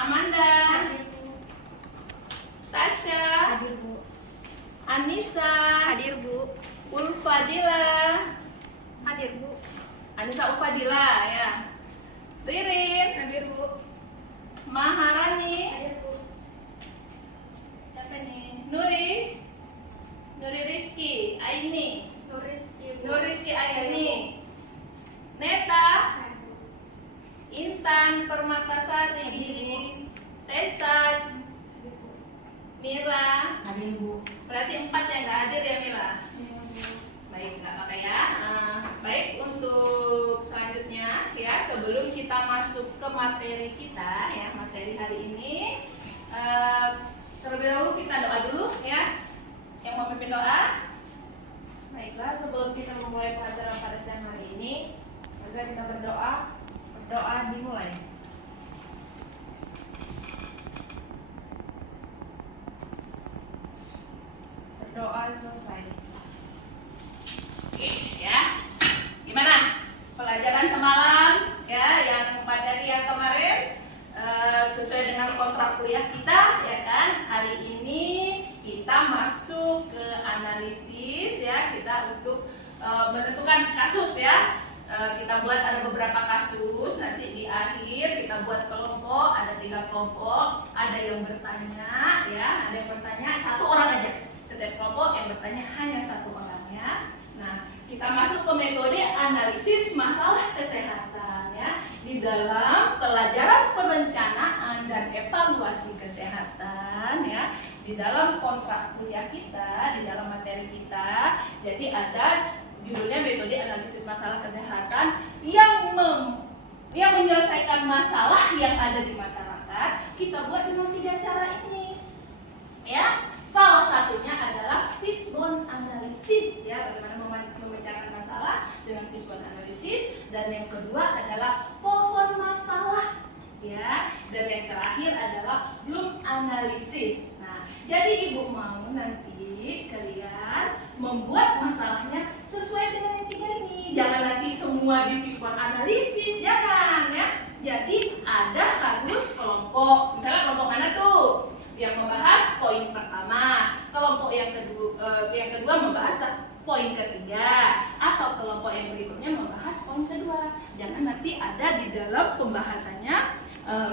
Amanda, Tasya, Hadir Bu. Anissa, Hadir Bu. Ulfadila, Hadir Bu. Anissa Ulfadila ya. Ririn, Hadir Bu. Maharani, Hadir Bu. siapa nih? Nuri Rizky, Aini, Nur Rizky Aini, Neta, Intan Permatasari, Tessa, Mira. Hadir Bu. Berarti 4 yang nggak hadir ya Mila. Baik, nggak apa-apa ya. Baik, untuk selanjutnya ya, sebelum kita masuk ke materi kita ya, materi hari ini, terlebih dahulu kita doa dulu ya. Yang mau memimpin doa? Baiklah, sebelum kita memulai pelajaran pada siang hari ini, mari kita berdoa. Berdoa dimulai. Berdoa selesai. Oke ya. Gimana? Pelajaran semalam ya, yang materi yang kemarin sesuai dengan kontrak kuliah kita ya kan. Hari ini kita masuk ke analisis ya, kita untuk menentukan kasus ya. Kita buat ada beberapa kasus, nanti di akhir kita buat kelompok, ada 3 kelompok, ada yang bertanya ya, ada yang bertanya 1 orang aja. Setiap kelompok yang bertanya hanya 1 orang ya. Nah, kita masuk ke metode analisis masalah kesehatan ya, di dalam pelajaran perencanaan dan evaluasi kesehatan ya, di dalam kontrak kuliah kita, di dalam materi kita. Jadi ada judulnya metode analisis masalah kesehatan yang menyelesaikan masalah yang ada di masyarakat. Kita buat dengan 3 cara ini ya. Salah satunya adalah fishbone analisis ya, bagaimana memecahkan masalah dengan fishbone analisis, dan yang kedua adalah pohon masalah ya, dan yang terakhir adalah bloom analisis. Nah, jadi ibu mau nanti kalian membuat masalahnya sesuai dengan yang 3 ini. Jangan nanti semua di fishbone analisis, jangan ya. Jadi ada harus kelompok, misalnya kelompok mana tuh yang membahas poin pertama, kelompok yang kedua membahas poin ketiga, atau kelompok yang berikutnya membahas poin kedua. Jangan nanti ada di dalam pembahasannya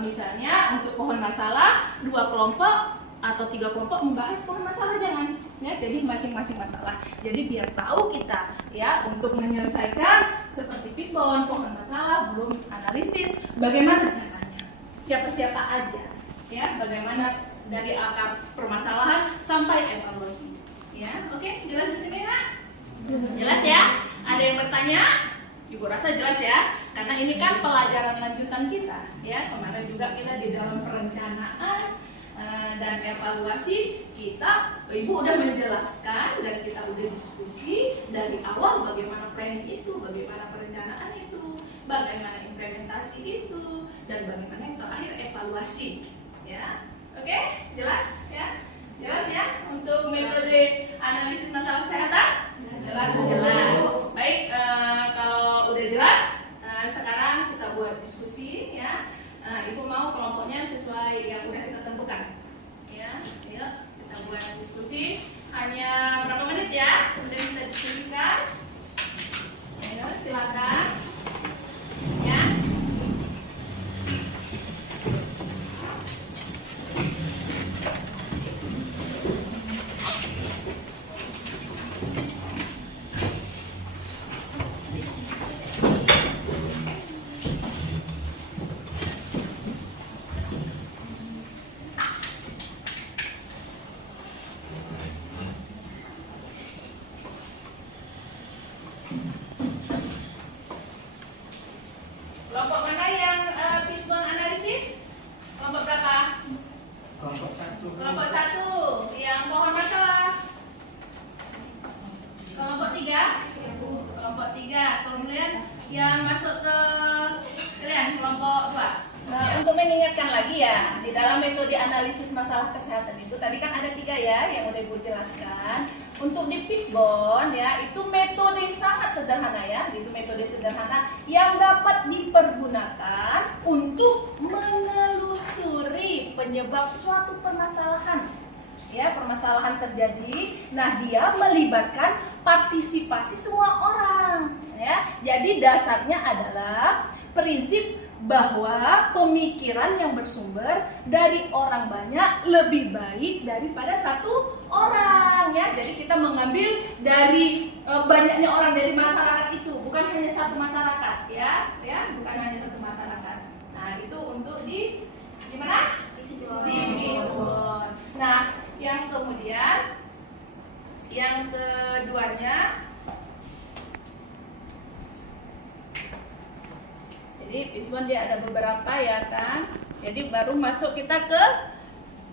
misalnya untuk pohon masalah 2 kelompok atau 3 kelompok membahas pohon masalah, jangan ya. Jadi masing-masing masalah. Jadi biar tahu kita ya, untuk menyelesaikan seperti fishbone, pohon masalah, belum analisis, bagaimana caranya, siapa-siapa aja ya, bagaimana dari akar permasalahan sampai evaluasi ya. Oke, jelas di sini Nak? Jelas ya? Ada yang bertanya? Ibu rasa jelas ya, karena ini kan pelajaran lanjutan kita ya. Kemarin juga kita di dalam perencanaan dan evaluasi kita, Ibu udah menjelaskan dan kita udah diskusi dari awal bagaimana planning itu, bagaimana perencanaan itu, bagaimana implementasi itu, dan bagaimana yang terakhir evaluasi ya. Oke, jelas ya? Jelas ya untuk metode analisis masalah kesehatan? Jelas. Baik, kalau udah jelas, sekarang kita buat diskusi ya. Ibu mau kelompoknya sesuai yang udah kita tentukan ya. Yuk, kita buat diskusi. Hanya berapa menit ya? Udah kita diskusikan. Ayo, silakan ya. Kelompok mana yang fishbone analisis? Kelompok berapa? Kelompok 1. Kelompok 1 yang pohon masalah. Kelompok 3? Kelompok 3. Kemudian yang masuk ke kalian kelompok 2. Untuk mengingatkan lagi ya, di dalam metode analisis masalah kesehatan itu tadi kan ada 3 ya yang udah Ibu jelaskan. Untuk di fishbone ya, itu metode sangat sederhana ya, itu metode sederhana yang dapat dipergunakan untuk menelusuri penyebab suatu permasalahan. Ya, permasalahan terjadi. Nah, dia melibatkan partisipasi semua orang. Ya, jadi dasarnya adalah prinsip bahwa pemikiran yang bersumber dari orang banyak lebih baik daripada satu orang. Ya, jadi kita mengambil dari banyaknya orang dari masyarakat itu, bukan hanya satu masyarakat. Ya, bukan hanya satu masyarakat. Nah, itu untuk di mana? Di Gisborne. Nah, yang kemudian yang keduanya, jadi Gisborne dia ada beberapa ya kan. Jadi baru masuk kita ke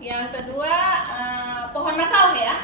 yang kedua, pohon masalah ya,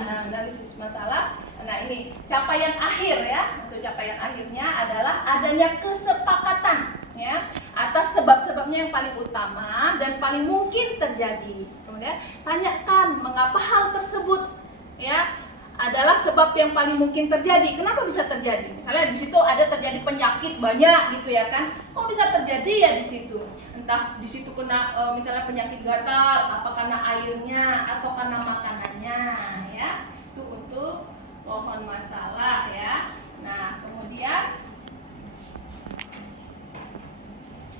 analisis masalah. Nah, ini capaian akhir ya. Untuk capaian akhirnya adalah adanya kesepakatan ya atas sebab-sebabnya yang paling utama dan paling mungkin terjadi. Kemudian tanyakan mengapa hal tersebut ya adalah sebab yang paling mungkin terjadi. Kenapa bisa terjadi? Misalnya di situ ada terjadi penyakit banyak gitu ya kan. Kok bisa terjadi ya di situ? Entah di situ kena misalnya penyakit gatal, apa karena airnya atau karena makanannya ya. Itu untuk pohon masalah ya. Nah, kemudian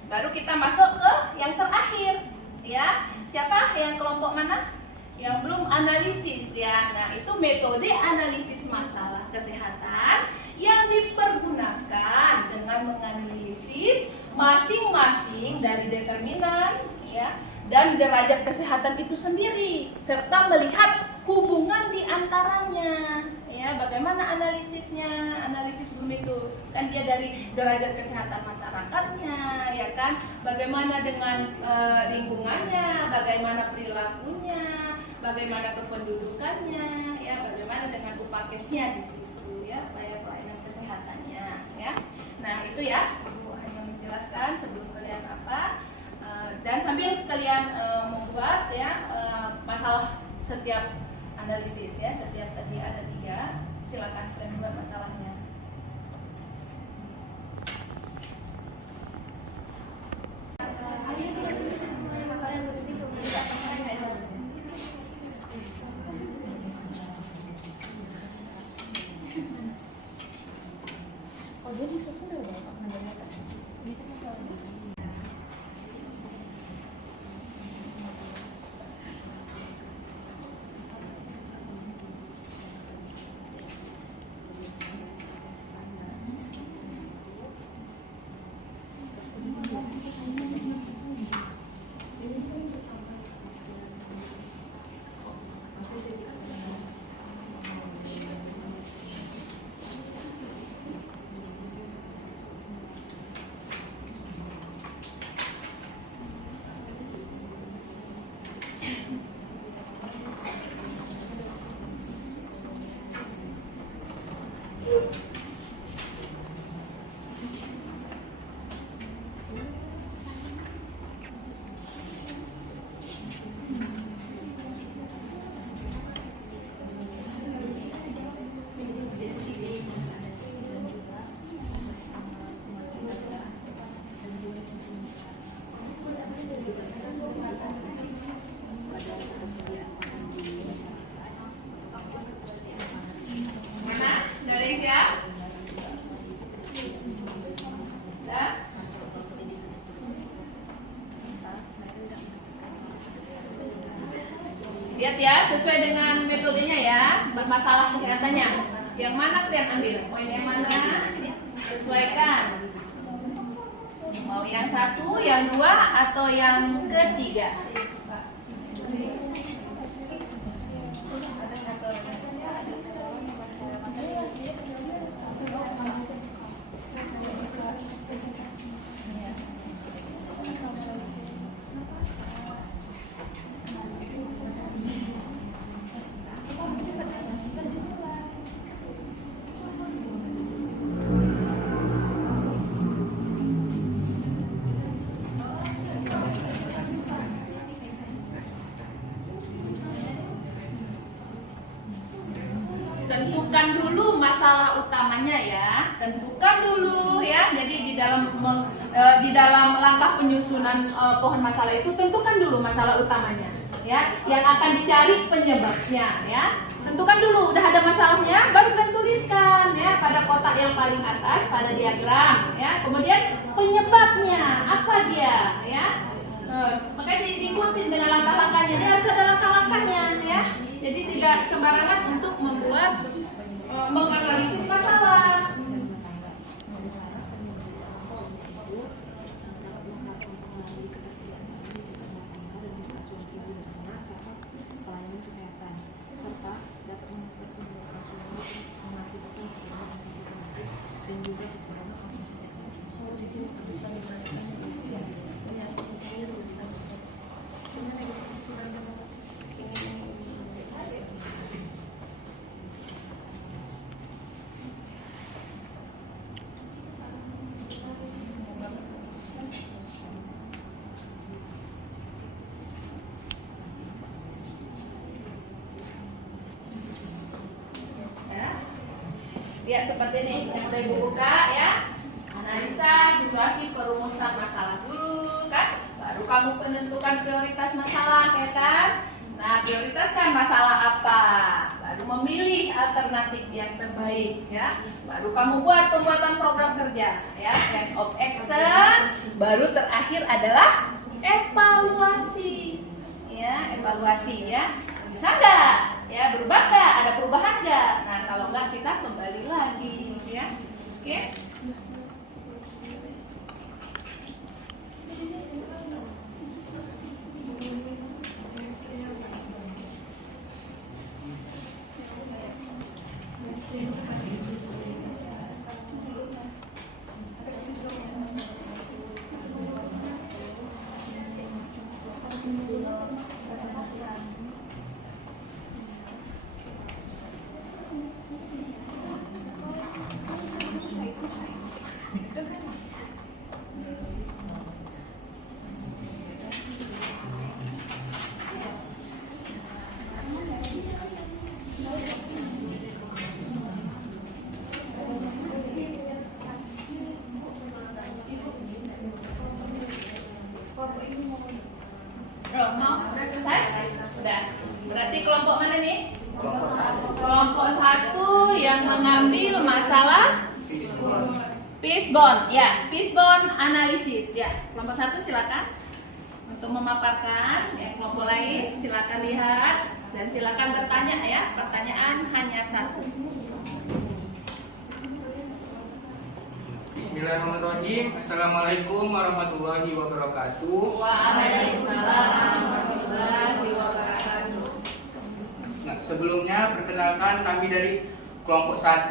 baru kita masuk ke yang terakhir ya. Siapa yang kelompok mana? Yang belum analisis ya. Nah, itu metode analisis masalah kesehatan yang dipergunakan dengan menganalisis masing-masing dari determinan ya dan derajat kesehatan itu sendiri serta melihat hubungan di antaranya. Ya, bagaimana analisisnya? Analisis BUM itu kan dia dari derajat kesehatan masyarakatnya, ya kan? Bagaimana dengan lingkungannya, bagaimana perilakunya, bagaimana kependudukannya, ya, bagaimana dengan upakesnya di situ, ya, pelayanan kesehatannya, ya. Nah, itu ya, Ibu hanya menjelaskan sebelum kalian apa, dan sambil kalian membuat ya masalah setiap analisis ya, setiap tadi ada 3, silakan kalian buat masalahnya. Oh, dia bisa sendiri ya, Pak, ngambil atas. Ini kan masalahnya. Lihat ya, sesuai dengan metodenya ya, masalah kesehatannya. Yang mana kalian ambil? Poin yang mana? Sesuaikan. Mau yang 1, yang 2, atau yang ketiga? Tentukan dulu masalah utamanya ya, tentukan dulu ya. Jadi di dalam di dalam langkah penyusunan pohon masalah itu tentukan dulu masalah utamanya, ya, yang akan dicari penyebabnya, ya. Tentukan dulu, udah ada masalahnya, baru kita tuliskan, ya, pada kotak yang paling atas pada diagram, ya. Kemudian penyebabnya apa dia, ya. Makanya diikutin dengan langkah-langkahnya, dia harus ada langkah-langkahnya, ya. Jadi tidak sembarangan untuk membuat menganalisis masalah. Lihat seperti ini, yang udah ibu buka, ya. Analisa situasi perumusan masalah dulu, kan. Baru kamu menentukan prioritas masalah, ya kan. Nah, prioritaskan masalah apa, baru memilih alternatif yang terbaik, ya. Baru kamu buat pembuatan program kerja, ya, plan of action. Baru terakhir adalah evaluasi, ya, evaluasi, ya. Bisa nggak, ya, berubah nggak, ada perubahan nggak? Nah, kalau nggak kita kembali lagi, ya. Oke. Mau? Udah selesai? Udah. Berarti kelompok mana nih? Kelompok 1. Kelompok 1 yang mengambil masalah fishbone, ya, fishbone analisis, ya. Kelompok 1 silakan untuk memaparkan. Yang kelompok lain silakan lihat dan silakan bertanya, ya. Pertanyaan hanya 1. Bismillahirrahmanirrahim. Assalamualaikum warahmatullahi wabarakatuh. Waalaikumsalam warahmatullahi wabarakatuh. Nah, sebelumnya perkenalkan kami dari kelompok 1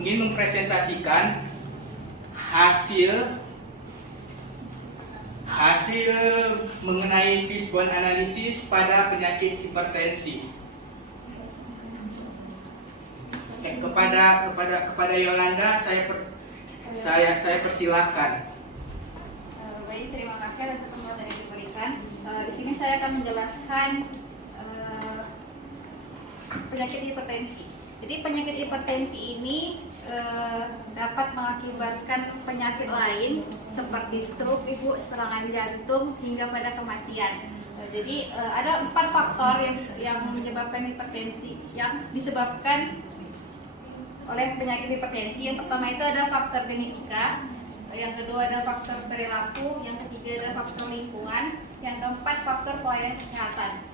ingin mempresentasikan hasil mengenai fishbone analisis pada penyakit hipertensi. Kepada Yolanda saya persilakan. Baik, terima kasih atas kesempatan yang diberikan. Di sini saya akan menjelaskan penyakit hipertensi. Jadi penyakit hipertensi ini dapat mengakibatkan penyakit lain seperti stroke, ibu, serangan jantung hingga pada kematian. Jadi ada 4 faktor yang menyebabkan hipertensi yang disebabkan oleh penyakit hipertensi. Yang pertama itu ada faktor genetika, yang kedua ada faktor perilaku, yang ketiga ada faktor lingkungan, yang keempat faktor pelayanan kesehatan.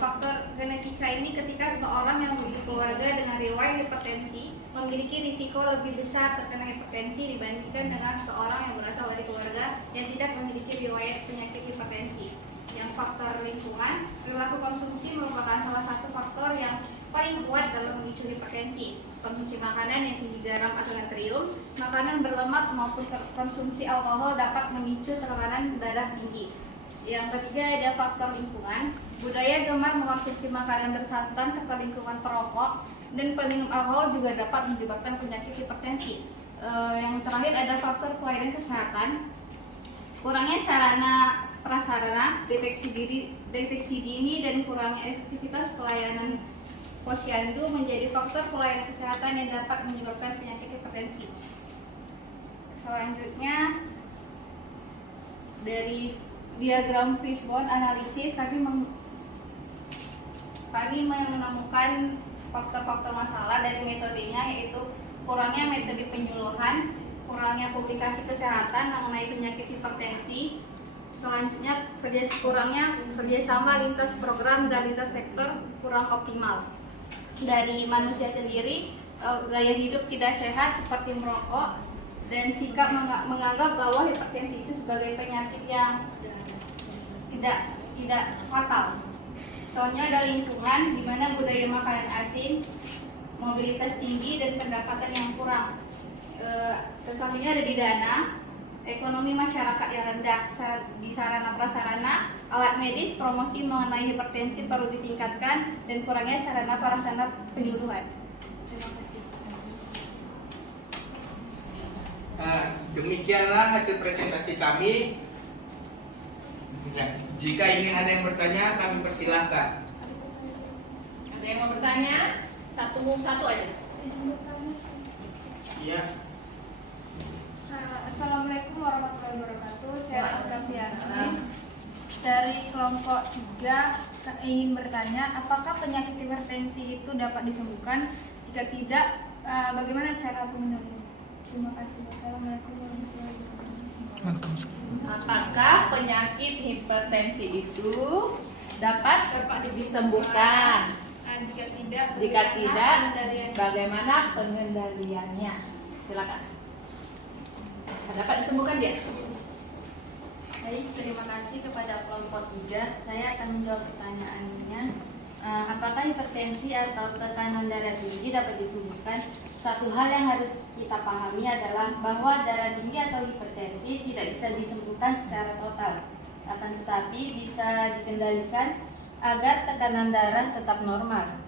Faktor genetika ini ketika seseorang yang memiliki keluarga dengan riwayat hipertensi memiliki risiko lebih besar terkena hipertensi dibandingkan dengan seseorang yang berasal dari keluarga yang tidak memiliki riwayat penyakit hipertensi. Yang faktor lingkungan, perilaku konsumsi merupakan salah satu faktor yang paling kuat dalam memicu hipertensi. Konsumsi makanan yang tinggi garam atau natrium, makanan berlemak maupun konsumsi alkohol dapat memicu tekanan darah tinggi. Yang ketiga ada faktor lingkungan, budaya gemar mengonsumsi makanan bersantan serta lingkungan perokok dan peminum alkohol juga dapat menyebabkan penyakit hipertensi. Yang terakhir ada faktor pelayanan kesehatan, kurangnya sarana prasarana, deteksi dini dan kurangnya efektivitas pelayanan posyandu menjadi faktor pelayanan kesehatan yang dapat menyebabkan penyakit hipertensi. Selanjutnya dari diagram fishbone analisis kami menemukan faktor-faktor masalah dari metodenya, yaitu kurangnya metode penyuluhan, kurangnya publikasi kesehatan mengenai penyakit hipertensi. Selanjutnya kurangnya kerjasama lintas program dan lintas sektor kurang optimal. Dari manusia sendiri, gaya hidup tidak sehat seperti merokok dan sikap menganggap bahwa hipertensi itu sebagai penyakit yang tidak fatal. Soalnya ada lingkungan di mana budaya makanan asin, mobilitas tinggi dan pendapatan yang kurang. Selanjutnya ada di dana, ekonomi masyarakat yang rendah. Di sarana prasarana, alat medis, promosi mengenai hipertensi perlu ditingkatkan, dan kurangnya sarana prasarana penyuluhan. Terima kasih. Demikianlah hasil presentasi kami. Ya, jika ingin ada yang bertanya, kami persilahkan. Ada yang mau bertanya? Satu aja. Iya. Assalamualaikum warahmatullahi wabarakatuh. Saya Waalaikumsalam. Raffi dari kelompok 3 ingin bertanya, apakah penyakit hipertensi itu dapat disembuhkan? Jika tidak, bagaimana cara pengendalian? Terima kasih. Wassalamualaikum warahmatullahi wabarakatuh. Apakah penyakit hipertensi itu dapat disembuhkan? Jika tidak, bagaimana pengendaliannya? Silakan. Dapat disembuhkan dia? Baik, terima kasih kepada kelompok 3. Saya akan menjawab pertanyaannya. Apakah hipertensi atau tekanan darah tinggi dapat disembuhkan? Satu hal yang harus kita pahami adalah bahwa darah tinggi atau hipertensi tidak bisa disembuhkan secara total, akan tetapi bisa dikendalikan agar tekanan darah tetap normal.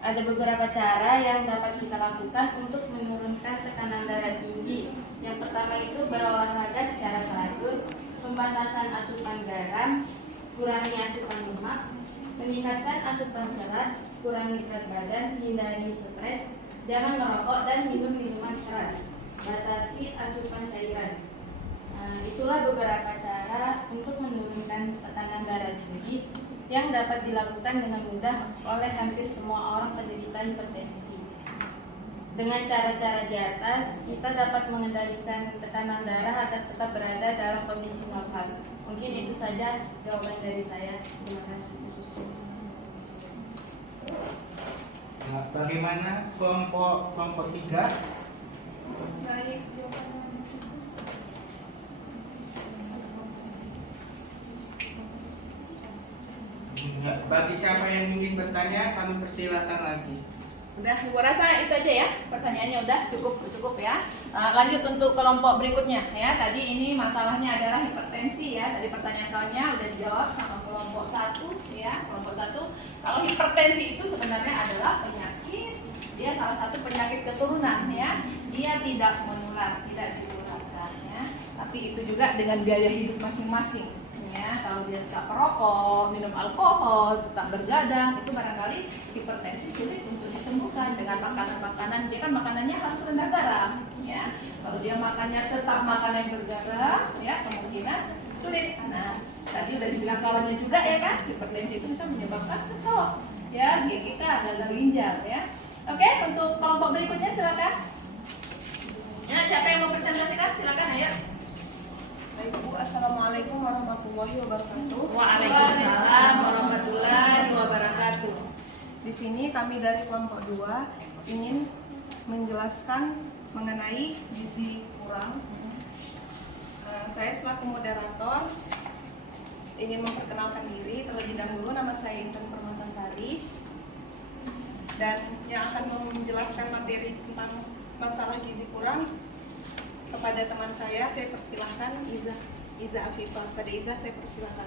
Ada beberapa cara yang dapat kita lakukan untuk menurunkan tekanan darah tinggi. Yang pertama itu berolahraga secara teratur, pembatasan asupan garam, kurangi asupan lemak, meningkatkan asupan serat, kurangi berat badan, hindari stres, jangan merokok dan minum minuman keras, batasi asupan cairan. Itulah beberapa cara untuk menurunkan tekanan darah tinggi yang dapat dilakukan dengan mudah oleh hampir semua orang penderita hipertensi. Dengan cara-cara di atas, kita dapat mengendalikan tekanan darah agar tetap berada dalam kondisi normal. Mungkin itu saja jawaban dari saya. Terima kasih. Nah, bagaimana kelompok 3? Baik, Ya, bagi siapa yang ingin bertanya, kami persilakan lagi. Udah, Ibu rasa itu aja ya, pertanyaannya udah cukup ya. Lanjut untuk kelompok berikutnya ya. Tadi ini masalahnya adalah hipertensi ya. Dari pertanyaan kawannya udah dijawab sama kelompok 1 ya. Kelompok 1, kalau hipertensi itu sebenarnya adalah penyakit, dia salah satu penyakit keturunan ya. Dia tidak menular, tidak ditularkan ya. Tapi itu juga dengan gaya hidup masing-masing. Ya, kalau dia tetap perokok, minum alkohol, tetap bergadang, itu barangkali hipertensi sulit untuk disembuhkan dengan makanan-makanan. Dia kan makanannya harus rendah garam, ya. Kalau dia makannya tetap makanan yang bergaram, ya kemungkinan sulit. Nah, tadi udah dibilang kawannya juga ya kan, hipertensi itu bisa menyebabkan stroke, ya, GGK, gagal ginjal, ya. Oke, untuk kelompok berikutnya silakan. Ya, siapa yang mau presentasikan? Silakan, ayo. Baik Bu, Assalamualaikum warahmatullahi wabarakatuh. Waalaikumsalam warahmatullahi wabarakatuh. Di sini kami dari kelompok 2 ingin menjelaskan mengenai gizi kurang. Saya selaku moderator ingin memperkenalkan diri terlebih dahulu. Nama saya Intan Permatasari, dan yang akan menjelaskan materi tentang masalah gizi kurang kepada teman saya persilahkan Iza Afifah. Pada Iza saya persilahkan.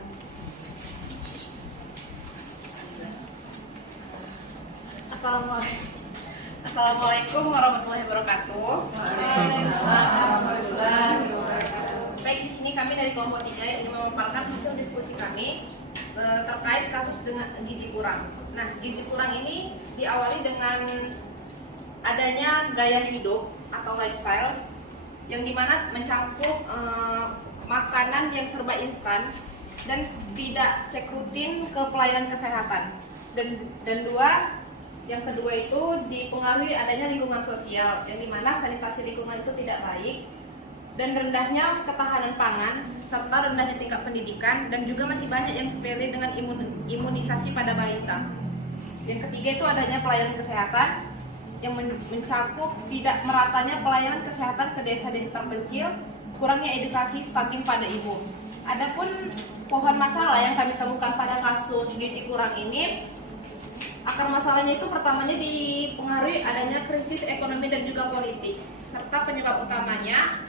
Assalamualaikum warahmatullahi wabarakatuh. Waalaikumsalam warahmatullahi wabarakatuh. Baik, di sini kami dari kelompok 3 yang ingin memaparkan hasil diskusi kami terkait kasus dengan gizi kurang. Nah, gizi kurang ini diawali dengan adanya gaya hidup atau lifestyle yang dimana mencakup makanan yang serba instan dan tidak cek rutin ke pelayanan kesehatan. Dan yang kedua itu dipengaruhi adanya lingkungan sosial yang dimana sanitasi lingkungan itu tidak baik dan rendahnya ketahanan pangan serta rendahnya tingkat pendidikan, dan juga masih banyak yang sepele dengan imunisasi pada balita. Yang ketiga itu adanya pelayanan kesehatan yang mencakup tidak meratanya pelayanan kesehatan ke desa-desa terpencil, kurangnya edukasi stunting pada ibu. Adapun pohon masalah yang kami temukan pada kasus gizi kurang ini, akar masalahnya itu pertamanya dipengaruhi adanya krisis ekonomi dan juga politik, serta penyebab utamanya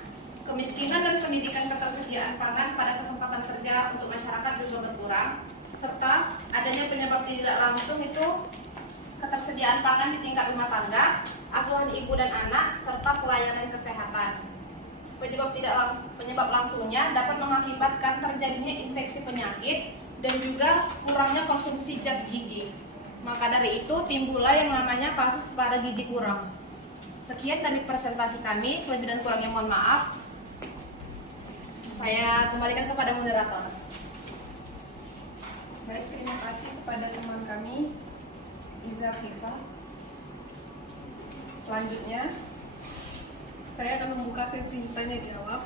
kemiskinan dan pendidikan ketersediaan pangan pada kesempatan kerja untuk masyarakat juga berkurang, serta adanya penyebab tidak langsung itu ketersediaan pangan di tingkat rumah tangga, asuhan ibu dan anak, serta pelayanan kesehatan. Penyebab langsungnya dapat mengakibatkan terjadinya infeksi penyakit dan juga kurangnya konsumsi zat gizi. Maka dari itu timbullah yang namanya kasus pada gizi kurang. Sekian dari presentasi kami, lebih dan kurangnya mohon maaf. Saya kembalikan kepada moderator. Baik, terima kasih kepada teman kami Iza Fifa. Selanjutnya saya akan membuka sesi tanya jawab.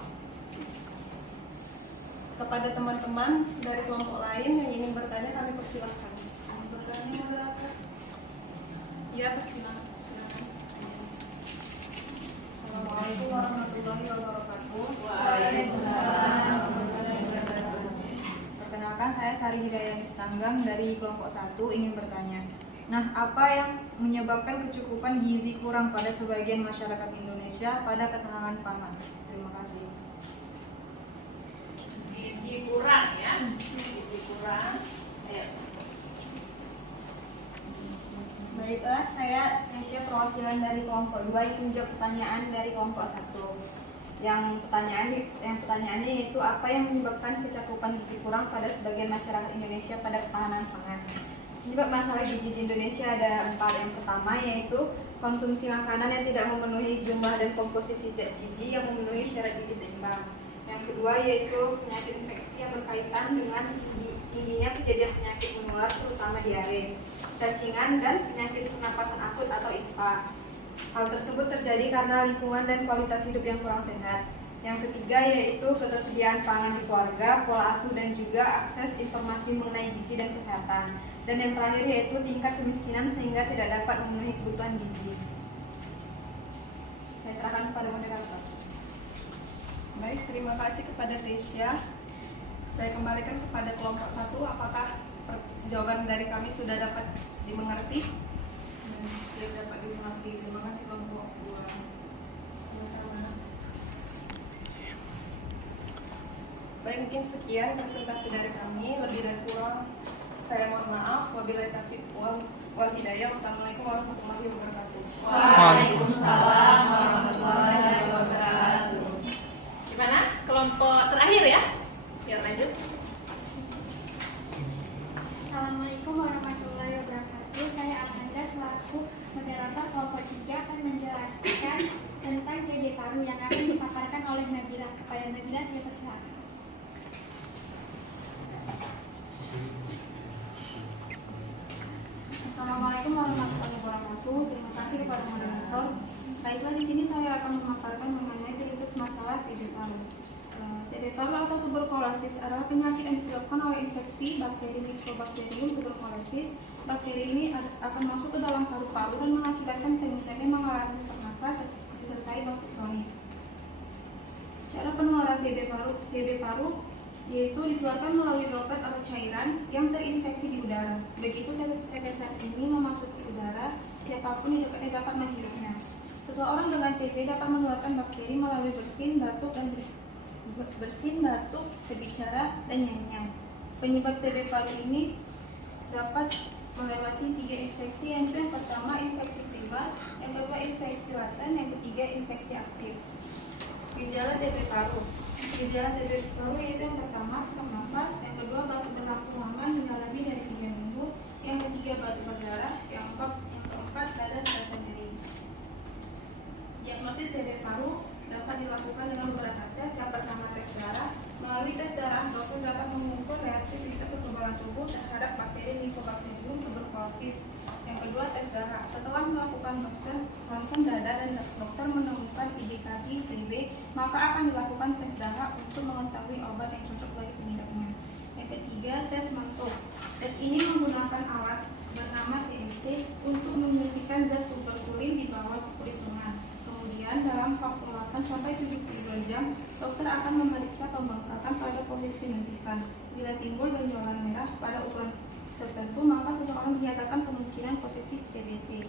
Kepada teman-teman dari kelompok lain yang ingin bertanya, kami persilahkan. Bertanya moderator? Ya, silakan. Assalamualaikum warahmatullahi wabarakatuh. Waalaikumsalam. Perkenalkan, saya Sari Hidayah Tanggang dari kelompok 1 ingin bertanya. Nah, apa yang menyebabkan kecukupan gizi kurang pada sebagian masyarakat Indonesia pada ketahanan pangan? Terima kasih. Gizi kurang ya, gizi kurang. Ayo. Baiklah, saya Nesya, perwakilan dari kelompok 2 yang menjawab pertanyaan dari kelompok 1. Yang pertanyaannya yaitu apa yang menyebabkan kecakupan gizi kurang pada sebagian masyarakat Indonesia pada ketahanan pangan. Penyebab masalah gizi di Indonesia ada 4. Yang pertama yaitu konsumsi makanan yang tidak memenuhi jumlah dan komposisi zat gizi yang memenuhi syarat gizi seimbang. Yang kedua yaitu penyakit infeksi yang berkaitan dengan tingginya kejadian penyakit menular terutama diare, cacingan, dan penyakit pernapasan akut atau ISPA. Hal tersebut terjadi karena lingkungan dan kualitas hidup yang kurang sehat. Yang ketiga yaitu ketersediaan pangan di keluarga, pola asuh, dan juga akses informasi mengenai gizi dan kesehatan. Dan yang terakhir yaitu tingkat kemiskinan sehingga tidak dapat memenuhi kebutuhan gizi. Saya serahkan kepada moderator. Baik, terima kasih kepada Tesya. Saya kembalikan kepada kelompok 1. Apakah jawaban dari kami sudah dapat dimengerti? Tidak dapat dimengerti. Terima kasih kelompok 2. Sama-sama. Baik, mungkin sekian presentasi dari kami. Lebih dan kurang saya mohon maaf. Wabillahi taufiq wal hidayah. Wassalamualaikum warahmatullahi wabarakatuh. Waalaikumsalam warahmatullahi wabarakatuh. Gimana? Kelompok terakhir ya? Biar lanjut. Assalamualaikum warahmatullahi wabarakatuh. Saya Amanda selaku moderator kelompok 3 akan menjelaskan tentang TB paru yang akan dipaparkan oleh Nabila. Kepada Nabila saya persilakan. Assalamualaikum warahmatullahi wabarakatuh. Terima kasih kepada moderator. Baiklah, di sini saya akan memaparkan mengenai ringkas masalah TB paru. TB paru atau tuberkulosis adalah penyakit yang disebabkan oleh infeksi bakteri Mycobacterium tuberculosis. Bakteri ini akan masuk ke dalam paru-paru dan mengakibatkan penyakit mengalami sesak nafas disertai batuk kronis. Cara penularan TB paru yaitu dikeluarkan melalui droplet atau cairan yang terinfeksi di udara. Begitu tetesan ini memasuki udara, siapapun di dekatnya dapat menghirupnya. Seseorang dengan TB dapat menularkan bakteri melalui bersin, batuk, berbicara, dan nyanyian. Penyebab TB paru ini dapat melewati 3 infeksi, yaitu yang pertama infeksi primer, yang kedua infeksi laten, yang ketiga infeksi aktif. Gejala TB paru. Gejala TB paru yaitu yang pertama sesak nafas, yang kedua batuk berlangsung lama hingga lebih dari 3 minggu, yang ketiga batuk berdarah, yang keempat dada terasa nyeri. Diagnosis TB paru dapat dilakukan dengan beberapa tes. Yang pertama tes darah. Melalui tes darah, dokter dapat mengukur reaksi sistem kekebalan tubuh terhadap bakteri Mycobacterium tuberculosis. Yang kedua tes darah. Setelah melakukan ronsen dada dan dokter menemukan indikasi TB, maka akan dilakukan tes darah untuk mengetahui obat yang cocok bagi pengidapnya. Yang ketiga tes mantul. Tes ini menggunakan alat bernama TST untuk menyuntikkan zat tuberkulin di bawah kulit lengan. Kemudian dalam waktu 8 sampai 72 jam, dokter akan memeriksa pembengkakan pada posisi penyuntikan. Bila timbul benjolan merah pada ukuran tertentu, maka seseorang dinyatakan kemungkinan positif TBC.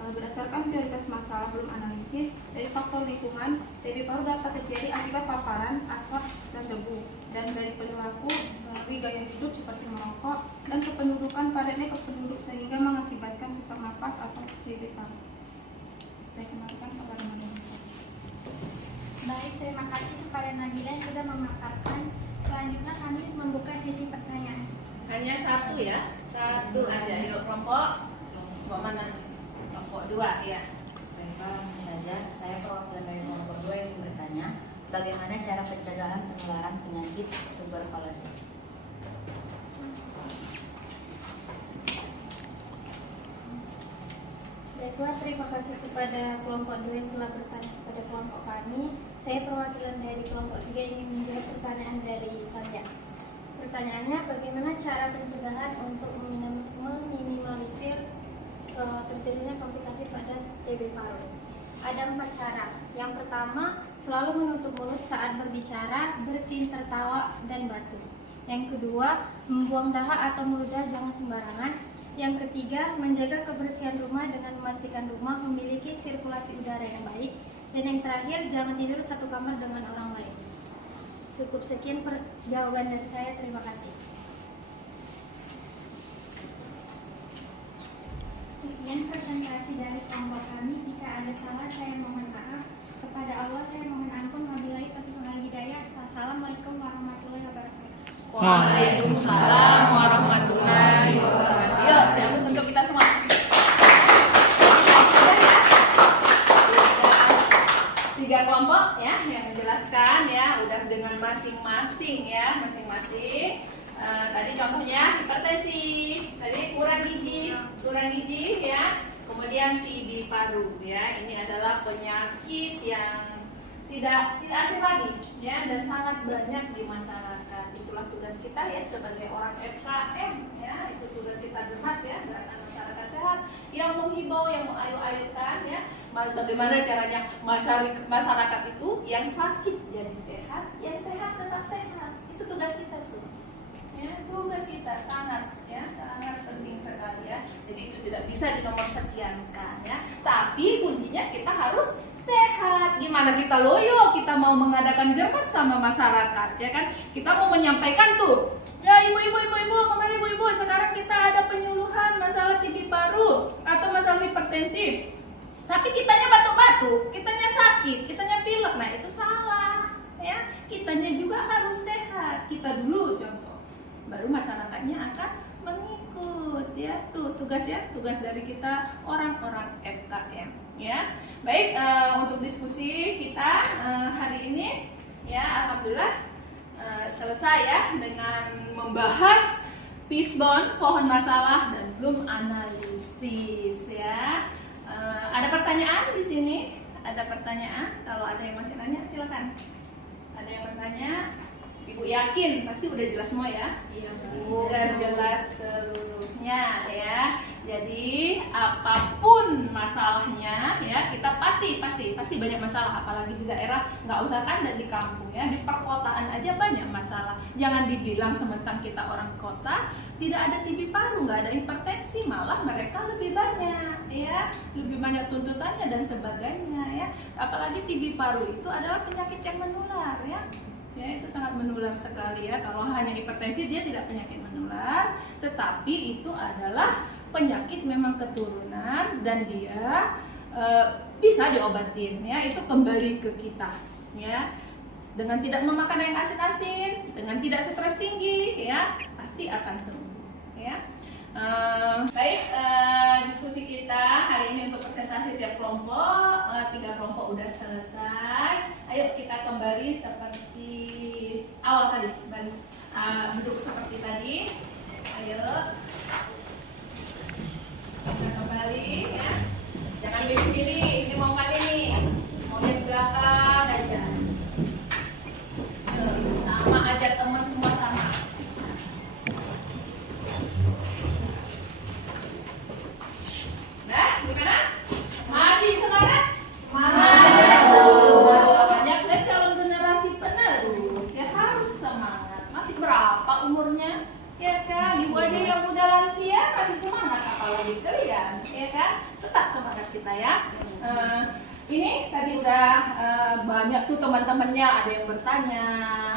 Berdasarkan prioritas masalah belum analisis, dari faktor lingkungan, TB paru dapat terjadi akibat paparan, asap, dan debu. Dan dari perilaku, melalui gaya hidup seperti merokok, dan kependudukan padatnya penduduk sehingga mengakibatkan sesak napas atau TB paru. Saya kenalkan kepada moderator. Baik, terima kasih kepada Nabila yang sudah memaparkan. Selanjutnya kami membuka sesi pertanyaan. Hanya satu ya, satu aja. Yuk kelompok mana? Kelompok 2 ya. Baiklah, langsung saja. Saya perwakilan dari kelompok 2 yang bertanya, bagaimana cara pencegahan penularan penyakit tuberkulosis? Baiklah, terima kasih kepada kelompok 2 yang telah bertanya kepada kelompok kami. Saya perwakilan dari kelompok 3 ingin menjawab pertanyaan dari kalian. Pertanyaannya, bagaimana cara pencegahan untuk meminimalisir terjadinya komplikasi pada TB paru? Ada 4 cara. Yang pertama, selalu menutup mulut saat berbicara, bersin, tertawa, dan batuk. Yang kedua, membuang dahak atau meludah jangan sembarangan. Yang ketiga, menjaga kebersihan rumah dengan memastikan rumah memiliki sirkulasi udara yang baik. Dan yang terakhir, jangan tidur satu kamar dengan orang lain. Cukup sekian jawaban dari saya, terima kasih. Sekian presentasi dari kelompok kami. Jika ada salah, saya mohon maaf. Kepada Allah, saya mohon ampun. Wabillahi taufiq wal hidayah. Assalamualaikum warahmatullahi wabarakatuh. Waalaikumsalam warahmatullahi wabarakatuh. Yuk, terus untuk kita semua. Tiga kelompok ya yang menjelaskan ya, udah dengan masing-masing ya, masing-masing. Tadi contohnya hipertensi, tadi kurang gizi ya, kemudian TB paru ya. Ini adalah penyakit yang tidak asing lagi ya, dan sangat banyak di masyarakat. Itulah tugas kita ya sebagai orang FKM ya, itu tugas kita jelas ya, gerakan masyarakat sehat yang menghibau, yang mengayu-ayukan ya, bagaimana caranya masyarakat itu yang sakit jadi sehat, yang sehat tetap sehat. Itu tugas kita tuh. Ya, tugas kita sangat penting sekali ya. Jadi itu tidak bisa dinomorsekiankan ya. Tapi kuncinya kita harus sehat. Gimana kita loyo, kita mau mengadakan germas sama masyarakat ya kan? Kita mau menyampaikan tuh, ya ibu-ibu, kemarin ibu-ibu, sekarang kita ada penyuluhan masalah TB paru atau masalah hipertensi. Tapi kitanya batuk-batuk, kitanya sakit, kitanya pilek. Nah, itu salah ya. Kitanya juga harus sehat. Kita dulu contoh, baru masyarakatnya akan mengikut ya. Tuh tugas dari kita orang-orang FKM ya. Baik, untuk diskusi kita hari ini ya, alhamdulillah selesai ya dengan membahas fishbone, pohon masalah, dan belum analisis ya. Ada pertanyaan di sini? Ada pertanyaan? Kalau ada yang masih nanya silakan. Ada yang bertanya? Ibu yakin pasti udah jelas semua ya? Iya, udah jelas seluruhnya ya. Jadi apapun masalahnya ya, kita pasti banyak masalah, apalagi di daerah, nggak usah kan di kampung ya, di perkotaan aja banyak masalah. Jangan dibilang sementara kita orang kota tidak ada TB paru, nggak ada hipertensi, malah mereka lebih banyak ya, lebih banyak tuntutannya dan sebagainya ya. Apalagi TB paru itu adalah penyakit yang menular ya. Ya, itu sangat menular sekali ya. Kalau hanya hipertensi dia tidak penyakit menular, tetapi itu adalah penyakit memang keturunan dan dia bisa diobatin ya. Itu kembali ke kita ya. Dengan tidak memakan yang asin-asin, dengan tidak stres tinggi, ya, pasti akan sembuh, ya. Baik, diskusi kita hari ini untuk presentasi tiap kelompok, 3 kelompok udah selesai. Ayo kita kembali seperti awal tadi, duduk seperti tadi. Ayo kita kembali, ya. Jangan pilih-pilih, ini mau kali nih, mau yang belakang aja. Sama aja teman semua sama. Nah, gimana? Masih semangat? Banyak deh calon generasi penerus ya, harus semangat. Masih berapa umurnya? Ya kan, ibu aja yang muda lansia masih semangat, apalagi kalian, ya kan? Tetap semangat kita ya. Ini tadi udah banyak tuh teman-temannya, ada yang bertanya,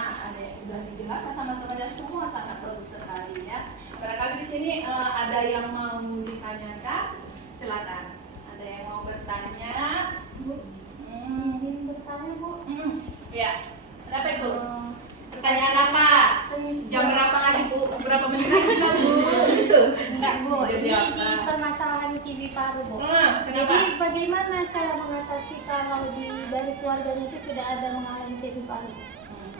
ada yang udah dijelaskan sama teman-temannya, semua sangat bagus sekali ya. Barangkali di sini ada yang mau ditanyakan, silakan. Ada yang mau bertanya? Izin bertanya, Bu. Ya, kenapa itu? Pertanyaan apa? Jam berapa lagi, Bu? Berapa menit lagi, Bu? Itu. Enggak, Bu. Jadi Ini apa? di permasalahan TB paru, Bu. Kenapa? Jadi bagaimana cara mengatasi kalau dari keluarganya itu sudah ada mengalami TB paru?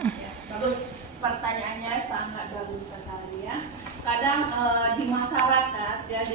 Ya, bagus, pertanyaannya sangat bagus sekali ya. Kadang di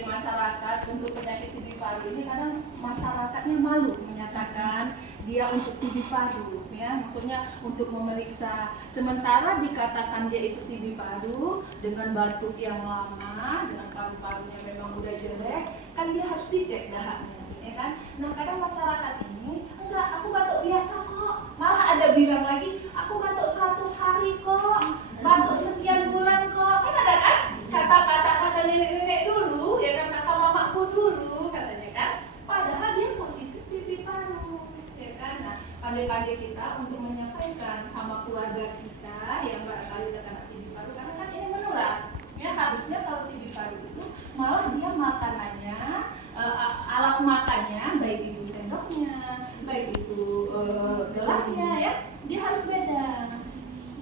masyarakat untuk penyakit TB paru ini kadang masyarakatnya malu menyatakan dia untuk TB paru ya, maksudnya untuk memeriksa. Sementara dikatakan dia itu TB paru dengan batuk yang lama, dengan paru-parunya memang udah jelek, kan dia harus dicek dahaknya. Ya kan? Nah kadang masyarakat ini enggak, aku batuk biasa kok, malah ada bilang lagi aku batuk 100 hari kok, batuk sekian bulan kok, kan ada kan kata nenek-nenek dulu ya kan, kata mamaku dulu katanya kan, padahal dia positif TB paru ya kan. Nah pandai-pandai kita untuk menyampaikan sama keluarga kita yang barangkali terkena TB paru, karena kan ini menular ya. Harusnya kalau TB paru itu malah dia makanannya, alat makannya, baik itu sendoknya, baik itu gelasnya ya, dia harus beda.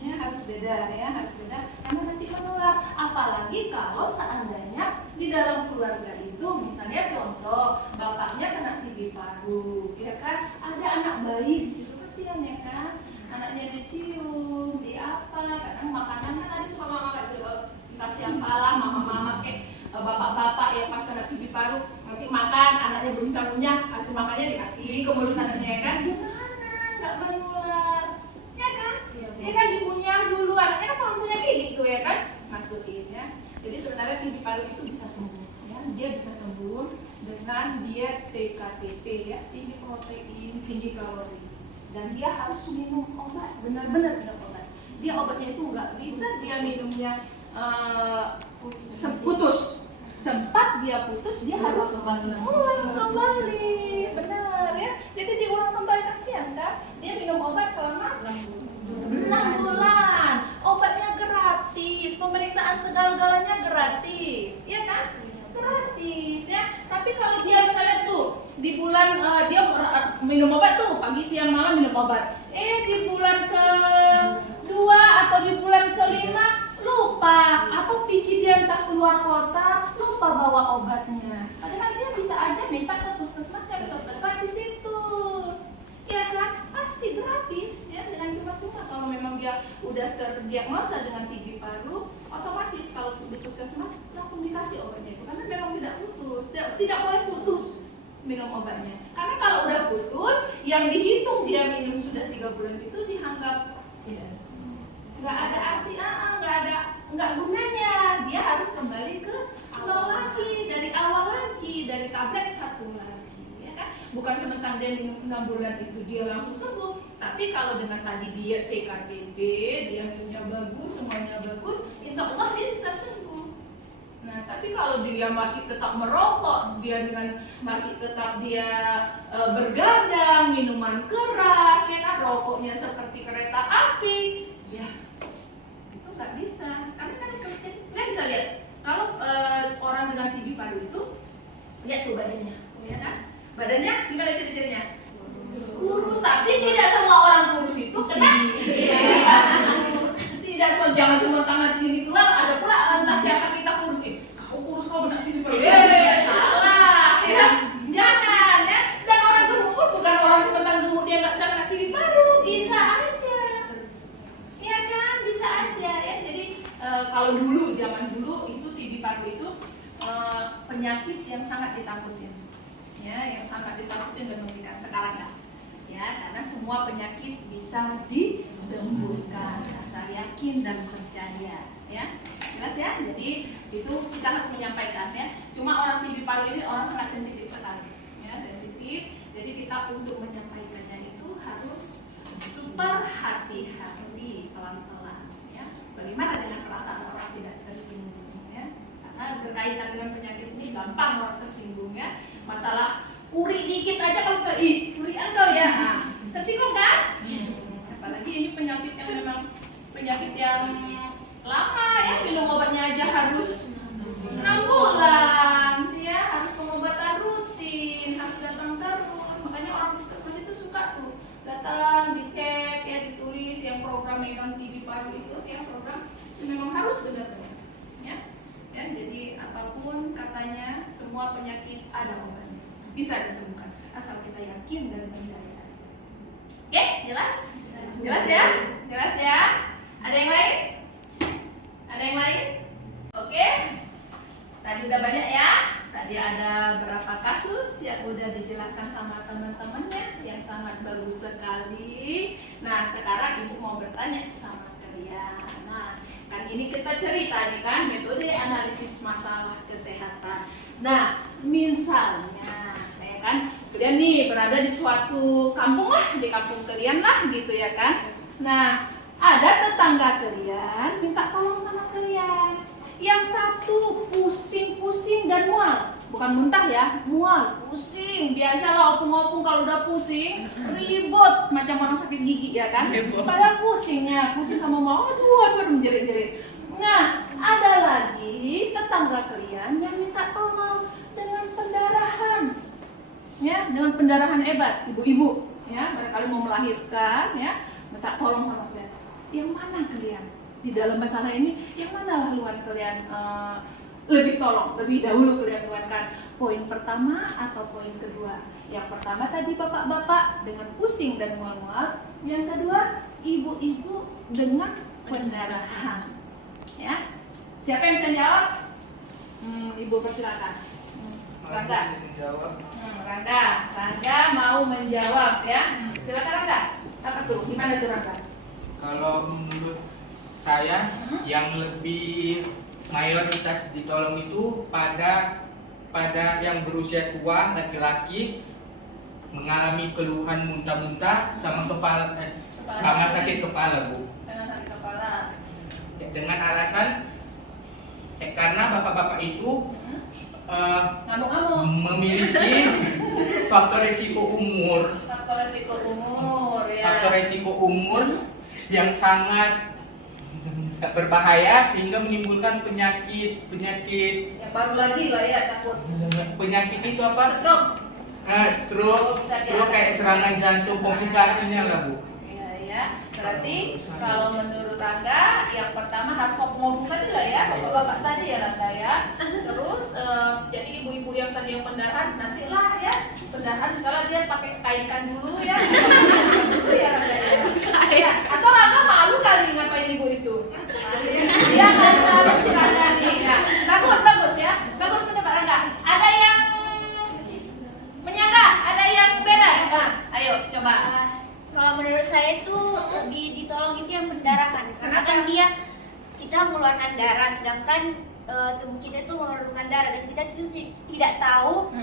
Ya, harus beda karena nanti menular. Apalagi kalau seandainya di dalam keluarga itu, misalnya contoh bapaknya kena TB paru, ya kan, ada anak bayi di situ, kasihan ya kan, anaknya dicium, di apa, kadang makanan kan ada suka mama itu dikasih yang pala, mama kayak bapak-bapak yang pas kena TB paru, nanti makan, anaknya belum bisa punya, kasih makannya dikasih ke mulut anaknya ya kan, gimana nggak menular, ya kan? Dia kan dikunyah dulu, anaknya kan kalau punya kayak gitu ya kan, masukin ya. Jadi sebenarnya TB paru itu bisa sembuh ya, dia bisa sembuh dengan diet TKTP ya, tinggi protein, tinggi kalori, dan dia harus minum obat, benar-benar minum obat. Dia obatnya itu nggak bisa dia minumnya putus, sempat dia putus, dia harus ulang kembali, benar ya. Jadi diulang kembali, kasihan kan, dia minum obat selama 6 bulan, obatnya gratis, pemeriksaan segala-galanya gratis, ya kan? Gratis ya. Tapi kalau dia misalnya tuh di bulan dia minum obat tuh pagi siang malam minum obat, di bulan ke-2 atau di bulan ke-5 lupa, atau pikir dia entah keluar kota, lupa bawa obatnya. Padahal dia bisa aja minta ke puskesmas yang terdekat di situ, ya kan? Pasti gratis ya, dengan cuma-cuma. Kalau memang dia udah terdiagnosa dengan TB paru, otomatis kalau di puskesmas langsung dikasih obatnya itu, karena memang tidak putus, tidak boleh putus minum obatnya. Karena kalau udah putus, yang dihitung dia minum sudah 3 bulan itu dianggap tidak. Nggak ada arti, nggak gunanya. Dia harus kembali ke awal lagi, dari awal lagi, dari tablet 1 lagi, ya kan? Bukan sementara dia minum 6 bulan itu dia langsung sembuh. Tapi kalau dengan tadi dia TKTP, dia minumnya bagus, semuanya bagus, insya Allah dia bisa sembuh. Nah, tapi kalau dia masih tetap merokok, dia dengan masih tetap dia bergadang, minuman keras, ya kan, rokoknya seperti kereta api, ya itu nggak bisa. Karena kan kita bisa lihat kalau orang dengan TB paru itu, lihat tuh badannya, ya kan? Badannya gimana ciri-cirinya? Kurus. Tapi tidak semua orang kurus itu penyakit yang sangat ditakutin, ya, yang sangat ditakutin dan mengerikan sekarang ya. Ya, karena semua penyakit bisa disembuhkan asal yakin dan percaya, ya. Jelas ya? Jadi itu kita harus menyampaikan ya. Cuma orang TB paru ini orang sangat sensitif sekali, ya, sensitif. Jadi kita untuk menyampaikannya itu harus super hati-hati, pelan-pelan, ya. Bagaimana dengan perasaan orang tidak tersinggung, ya? Karena berkaitan dengan penyakit ini gampang orang tersinggung, ya. Masalah uri dikit aja kalau ke uri engkau ya, tersinggung kan? Apalagi ini penyakit yang memang penyakit yang lama ya, minum obatnya aja harus 6 bulan, ya, harus pengobatan rutin, harus datang terus. Makanya orang puskesmas itu suka tuh datang dicek, ya, ditulis yang program megang TB paru itu, yang program itu memang harus benar-benar, ya. Ya, jadi apapun katanya semua penyakit ada obatnya. Bisa disembuhkan asal kita yakin dan percaya. Oke, jelas? Jelas ya? Jelas ya? Ada yang lain? Ada yang lain? Oke. Tadi udah banyak ya. Tadi ada berapa kasus yang udah dijelaskan sama teman-temannya yang sangat bagus sekali. Nah, sekarang Ibu mau bertanya sama kalian. Nah, kan ini kita cerita nih kan metode analisis masalah kesehatan. Nah, misalnya, ya kan, kalian nih berada di suatu kampung lah, di kampung kalian lah, gitu ya kan. Nah, ada tetangga kalian minta tolong sama kalian. Yang satu pusing-pusing dan mual, bukan muntah ya, mual, pusing. Biasalah opung-opung kalau udah pusing, ribut macam orang sakit gigi ya kan. Padahal pusingnya, pusing sama mual, aduh, menjerit-jerit. Nah, ada lagi tetangga kalian yang minta tolong dengan pendarahan, ya, dengan pendarahan hebat, ibu-ibu, ya, barangkali mau melahirkan, ya, minta tolong sama kalian. Yang mana kalian di dalam masalah ini? Yang mana haluan kalian lebih tolong, lebih dahulu kalian tuankan? Poin pertama atau poin kedua? Yang pertama tadi bapak-bapak dengan pusing dan mual-mual. Yang kedua ibu-ibu dengan pendarahan. Ya, siapa yang bisa jawab? Ibu persilakan. Rangga. Rangga mau menjawab ya. Silakan Rangga. Apa tuh? Gimana tuh Rangga? Kalau menurut saya yang lebih mayoritas ditolong itu pada yang berusia tua, laki-laki, mengalami keluhan muntah-muntah sama sama sakit kepala, Bu. Sakit kepala. Dengan alasan karena bapak-bapak itu memiliki faktor resiko umur. Faktor resiko umur ya. Faktor resiko umur yang sangat berbahaya sehingga menimbulkan penyakit yang baru lagi lah ya, takut. Penyakit itu apa? Stroke. Stroke kayak serangan jantung, komplikasinya lah, Bu. Ya. Berarti kalau menurut Rangga yang pertama harus opung-opung tadi lah ya, bapak-bapak tadi ya Rangga ya. Terus jadi ibu-ibu yang tadi yang pendarahan nantilah ya, pendarahan misalnya dia pakai kaitkan dulu ya. Dulu ya Rangga ya. Atau Rangga malu kali ngapain ibu itu. Dia malu si Rangga nih. Nah, bagus ya. Bagus pendapat Rangga. Ada yang menyangka, ada yang beda. Nah, ayo coba. Kalau menurut saya itu lebih ditolong itu yang pendarahan, karena kan kita mengeluarkan darah, sedangkan tubuh kita itu memerlukan darah dan kita itu tidak tahu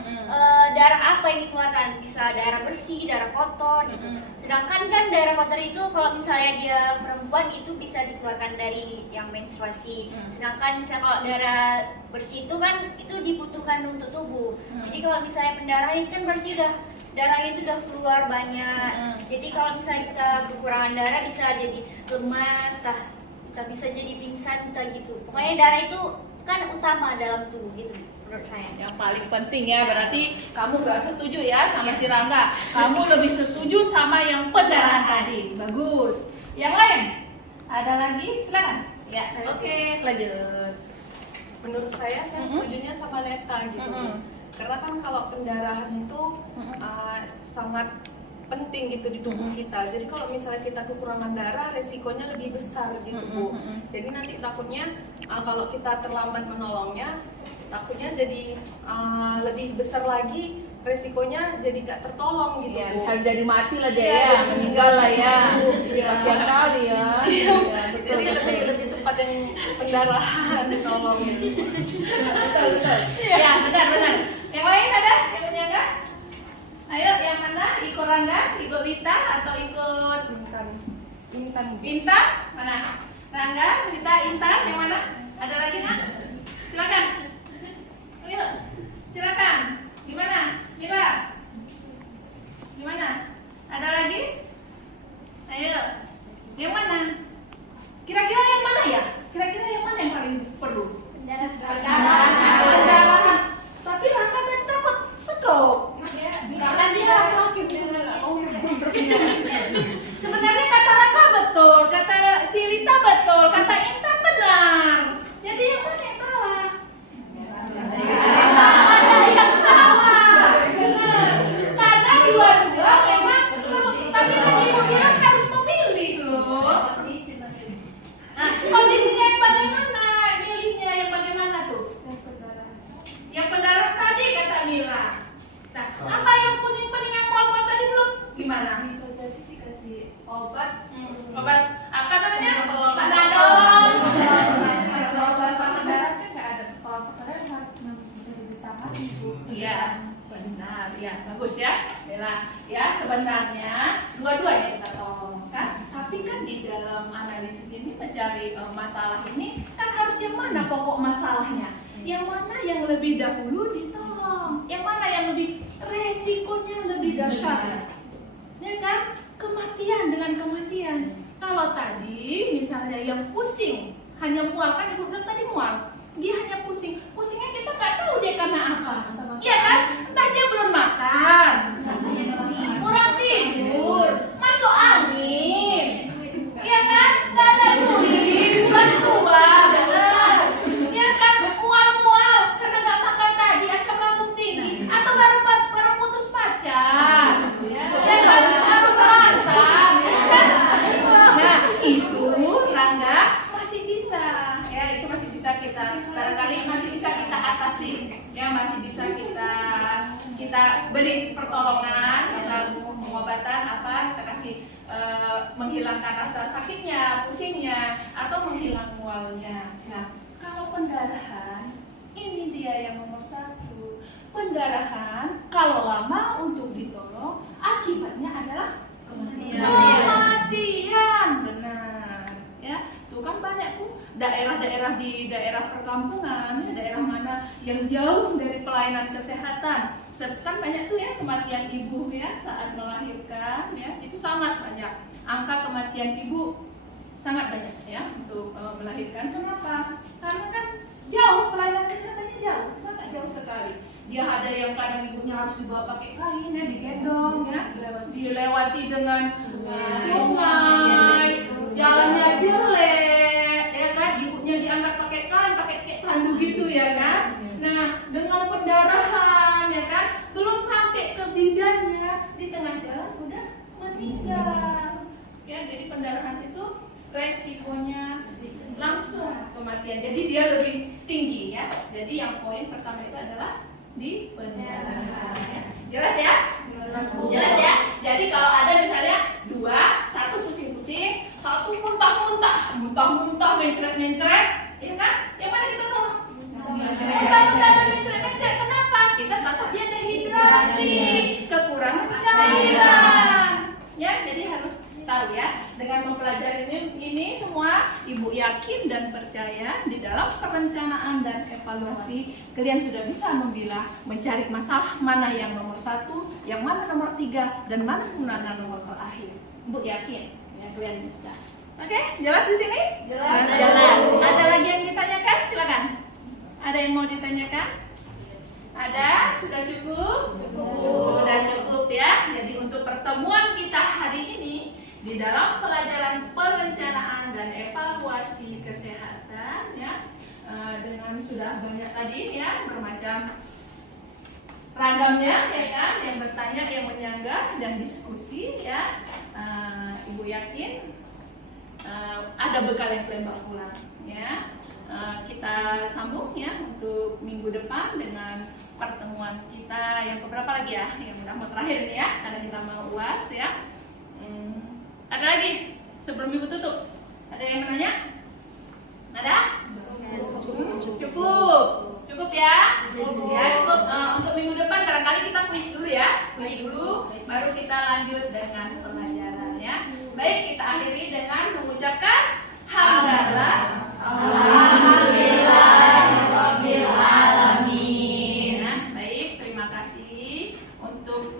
darah apa yang dikeluarkan, bisa darah bersih, darah kotor gitu. Sedangkan kan darah kotor itu kalau misalnya dia perempuan itu bisa dikeluarkan dari yang menstruasi. Sedangkan misalnya kalau darah bersih itu kan itu dibutuhkan untuk tubuh. Jadi kalau misalnya pendarahan itu kan berarti darahnya itu udah keluar banyak. Jadi kalau misalnya kita kekurangan darah bisa jadi lemas, kita bisa jadi pingsan, gitu. Pokoknya darah itu kan utama dalam tubuh gitu menurut saya. Yang paling penting ya, berarti kamu gak setuju ya sama si Rangga. Kamu lebih setuju sama yang pendarahan tadi. Bagus. Yang lain? Ada lagi? Silakan. Ya, oke, lanjut. Menurut saya setujunya sama Neta gitu. Karena kan kalau pendarahan itu sangat penting gitu di tubuh kita. Jadi kalau misalnya kita kekurangan darah, resikonya lebih besar gitu, Bu. Jadi nanti takutnya kalau kita terlambat menolongnya, takutnya jadi lebih besar lagi, resikonya jadi nggak tertolong gitu. Iya, Bu. bisa jadi mati lah dia Iya, ya, meninggal lah ya. Iya. Kasihan kali ya. Iya, betul. Jadi lebih cepat yang pendarahan ditolong gitu. Betul, betul. Ya, benar. Yang lain ada yang menyangka? Ayo, yang mana? Ikut Rangga, ikut Lita, atau ikut Intan. Intan? Mana? Rangga, Lita, Intan, yang mana? Ada lagi nak? Silakan. Ayo, silakan. Gimana? Mila? Gimana? Ada lagi? Ayo. Yang mana? Kira-kira yang mana ya? Kira-kira yang mana yang paling perlu? Pendarahan. Tapi Rangga tadi takut stroke. Karena dia laki nggak mau sebenarnya kata Rangga betul, kata si Lita betul, kata Intan benar. Jadi yang mana yang salah? Ada yang salah. Benar. Karena dua-dua memang perlu. Tapi kan ibu bilang harus memilih loh. Nah, kondisinya yang bagaimana? Milihnya yang bagaimana tuh? Yang pendarahan tadi kata Mila. Nah, apa yang kuning-kuningan mual-mual tadi belum? Gimana? Bisa jadi dikasih obat. Obat apa namanya? Panadol. Panadol. Obat pengendara kan nggak ada. Kalau pengendara harus bisa ditahan. Iya, benar. Ya, bagus ya. Bella. Ya, sebenarnya dua-duanya kita tolong kan. Tapi kan di dalam analisis ini mencari masalah ini kan harus yang mana pokok masalahnya? Yang mana yang lebih dahulu ditolong? Yang mana yang lebih resikonya lebih dahsyat? Ya kan? Kematian dengan kematian. Kalau tadi misalnya yang pusing hanya mual, kan ibu bilang tadi mual, dia hanya pusing. Pusingnya kita nggak tahu dia karena apa. Iya kan? Entah dia belum makan, kurang tidur, masuk angin, iya kan? Nggak ada duit, bulan tua, benar. Iya kan? Mual-mual karena nggak makan tadi, asam lambung tinggi, atau baru putus pacar, ya kan? Baru berantem, ya kan? Nah itu Rangga masih bisa, ya itu masih bisa kita barangkali masih bisa kita atasi, ya masih bisa kita beri pertolongan, kita pengobatan apa, kita kasih menghilangkan rasa sakitnya, pusingnya, atau menghilang mualnya. Nah kalau pendarahan ini dia yang nomor satu. Pendarahan kalau lama untuk ditolong akibatnya adalah kematian. Benar ya, tuh kan banyak tuh daerah-daerah di daerah perkampungan, daerah mana yang jauh dari pelayanan kesehatan, kan banyak tuh ya kematian ibu ya saat melahirkan ya, itu sangat banyak. Angka kematian ibu sangat banyak ya untuk melahirkan. Kenapa? Karena kan jauh, pelayanan kesehatannya jauh, sangat jauh sekali. Dia ada yang kadang ibunya harus dibawa pakai kain ya, digendong ya, dilewati dengan sungai, jalannya jelek, ya kan, ibunya diangkat pakai kain, pakai tandu gitu ya kan. Nah dengan pendarahan ya kan, belum sampai ke bidannya, di tengah jalan udah meninggal. Ya jadi pendarahan itu resikonya langsung kematian. Jadi dia lebih tinggi ya. Jadi yang poin pertama itu adalah di pendarahan. Jelas ya? Jelas ya? Jadi kalau ada misalnya dua, satu pusing-pusing, satu muntah-muntah, mencret-mencret, ya kan? Yang mana kita tahu? Muntah-muntah dan mencret-mencret. Kenapa? Kita takut dia dehidrasi, kekurangan cairan. Ya, jadi harus tahu ya. Dengan mempelajari ini semua, ibu yakin dan percaya di dalam perencanaan dan evaluasi kalian sudah bisa memilah, mencari masalah mana yang nomor satu, yang mana nomor tiga, dan mana mana nomor terakhir. Ibu yakin ya kalian bisa. Oke, jelas di sini? Jelas. Ada lagi yang ditanyakan? Silakan. Ada yang mau ditanyakan? Ada? Sudah cukup? Sudah cukup ya. Jadi untuk pertemuan kita hari ini di dalam pelajaran perencanaan dan evaluasi kesehatan ya, dengan sudah banyak tadi ya bermacam ragamnya ya kan, yang bertanya, yang menyanggah dan diskusi ya. Ibu yakin ada bekal yang kalian bawa pulang ya. kita sambung ya untuk minggu depan dengan pertemuan kita yang beberapa lagi ya, yang mudah-mudahan terakhir ini ya, karena kita mau UAS ya. Ada lagi sebelum ibu tutup? Ada yang menanya? Ada? Cukup ya? Ya cukup. Untuk minggu depan barangkali kita kuis dulu ya, kuis dulu, baru kita lanjut dengan pelajaran ya. Baik, kita akhiri dengan mengucapkan hamdalah. Alhamdulillahirabbil alamin. Nah, baik, terima kasih untuk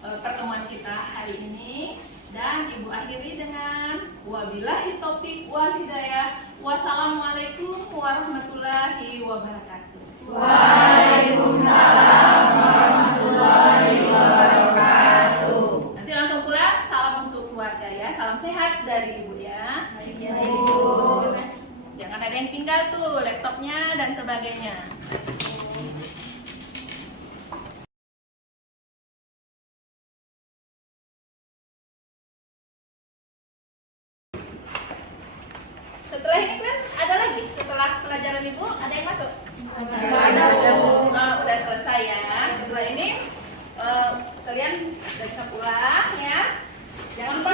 pertemuan kita hari ini, dan ibu akhiri dengan wabillahi taufik wal hidayah. Wassalamualaikum warahmatullahi wabarakatuh. Waalaikumsalam warahmatullahi wabarakatuh. Nanti langsung pulang, salam untuk keluarga ya. Salam sehat dari ibu ya. Ibu. Jangan ada yang tinggal tuh laptopnya dan sebagainya. Setelah ini kan ada lagi, setelah pelajaran ibu ada yang masuk? Ada. Udah selesai ya. Setelah ini kalian udah bisa pulang ya. Jangan lupa